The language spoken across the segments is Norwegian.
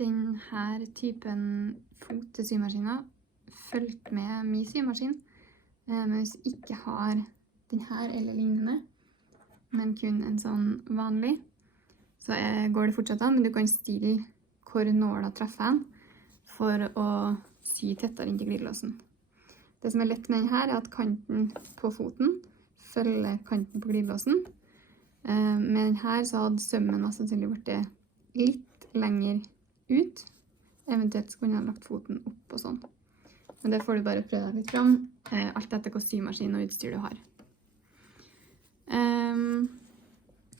denne typen fot til symaskiner følger med min symaskin. Men hvis du ikke har denne eller lignende, men kun en sånn vanlig, så går det fortsatt an, men du kan stille hvor nåla treffer den for å sy tettere inn til glidelåsen. Det som lett med denne er at kanten på foten følger kanten på glidelåsen. Med denne så hadde sømmen mest sannsynlig vært litt lenger ut. Eventuelt skulle jeg ha lagt foten opp og sånn. Men det får du bare prøve deg litt fram, alt etter hvilken symaskin og utstyr du har.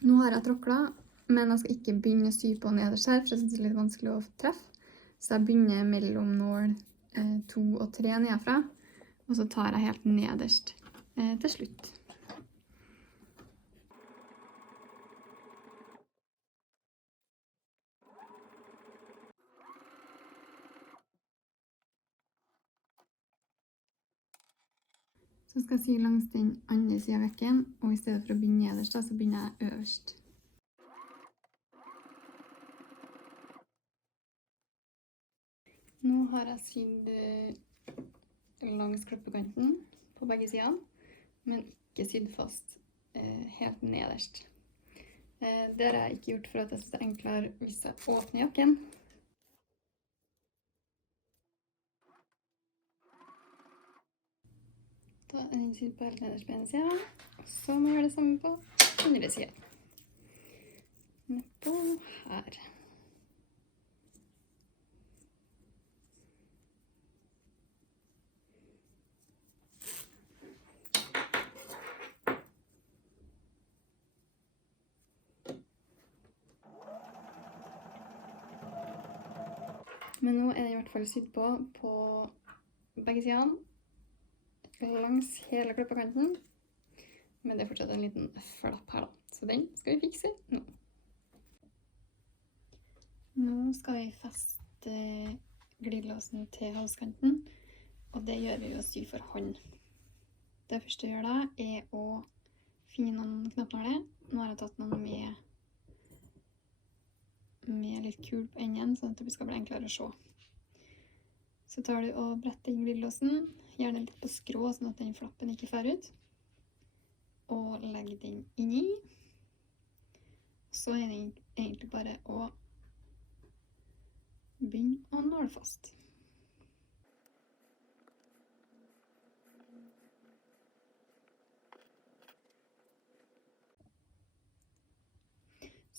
Nå har jeg tråkla, men jeg skal ikke begynne å sy på nederst her, for jeg synes det er litt vanskelig å treffe. Så jeg begynner mellom nål 2 og 3 nedfra, og så tar jeg helt nederst til slutt. Så skal jeg sy langs den andre siden av vekken, og i stedet for å begynne nederst, så begynner jeg øverst. Nå har jeg sydd langs klippekanten på begge sider, men ikke sydd fast helt nederst. Det har jeg ikke gjort for at jeg synes det er enklere hvis jeg åpner jakken. Da er den sydd på helt nederst på ene siden, og så må jeg gjøre det samme på andre siden. Nedpå her. Men nå er det i hvert fall sydd på begge sidene, langs hele klippekanten. Men det er fortsatt en liten flapp her da, så den skal vi fikse nå. Nå skal vi feste glidelåsen til halskanten, og det gjør vi ved å sy for hånd. Det første jeg gjør da er å finne noen knappnåler. Nå har jeg tatt noen med litt kul på enden, sånn at det skal bli enklere å se. Så tar du og bretter inn glidelåsen, gjerne litt på skrå, sånn at den flappen ikke fer ut. Og legger den inni. Så er det egentlig bare å begynne å nåle fast.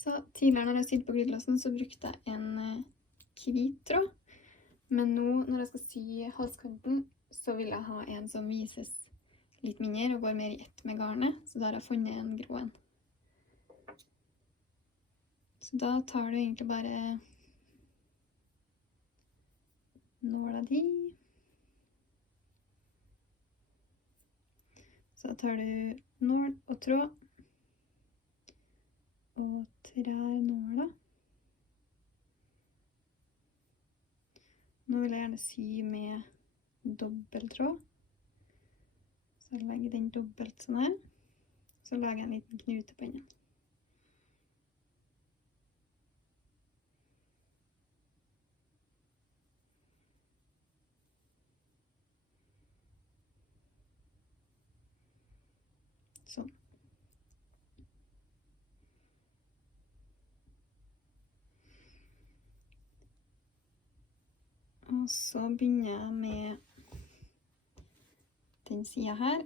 Så tidligere når jeg sydde på glidelåsen, så brukte jeg en hvit tråd. Men nå når jeg skal sy halskanten, så vil jeg ha en som vises litt mindre og går mer i ett med garnet. Så da har jeg funnet en grå en. Så da tar du egentlig bare nåla di. Så tar du nål og tråd. Og trær nåla. Nå vil jeg gjerne sy med dobbelttråd. Så jeg legger den dobbelt sånn her. Så lager jeg en liten knute på enden. Sånn. Og så begynner jeg med den siden her.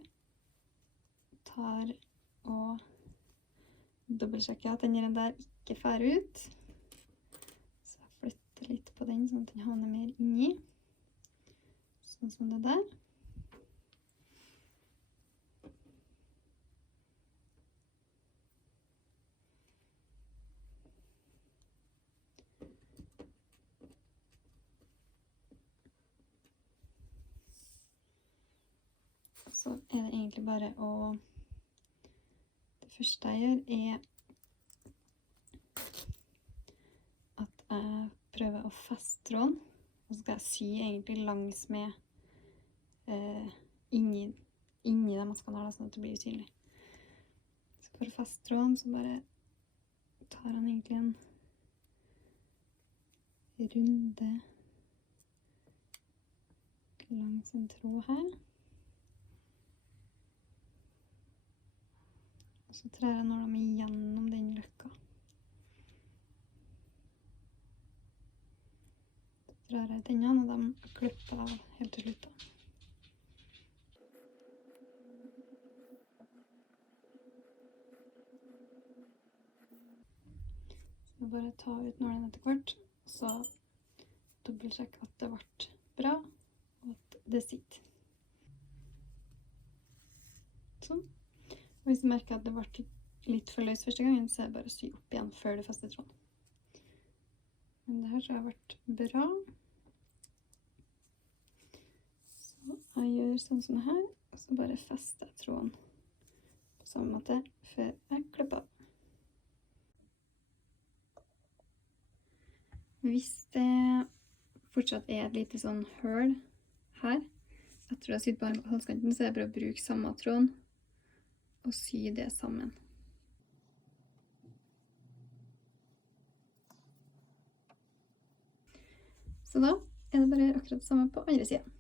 Tar og dobbeltsjekker at den der ikke fer ut. Så jeg flytter litt på den, sånn at den havner mer inni. Sånn som det der. Så er det egentlig bare å... Det første jeg gjør er at jeg prøver å feste tråden, og så skal jeg sy egentlig langs med inni de maskene her, sånn at det blir usynlig. Så for å feste tråden så bare tar han egentlig runde langs en tråd her. Og så trer jeg nåla mi gjennom den løkka. Så drar jeg tennene, og de klipper av helt til slutt da. Så bare ta ut nålene etter hvert, så dobbeltsjekk at det ble bra, og at det sitter. Sånn. Og hvis du merker at det ble litt for løs første gangen, så er det bare å sy opp igjen før du fester tråden. Men det her tror jeg har vært bra. Så jeg gjør sånn som det her, og så bare fester jeg tråden på samme måte før jeg klipper av. Hvis det fortsatt er et lite sånn høl her, etter du har sydd på halskanten, så er det bare å bruke samme tråden og sy det sammen. Så da er det bare akkurat det samme på andre siden.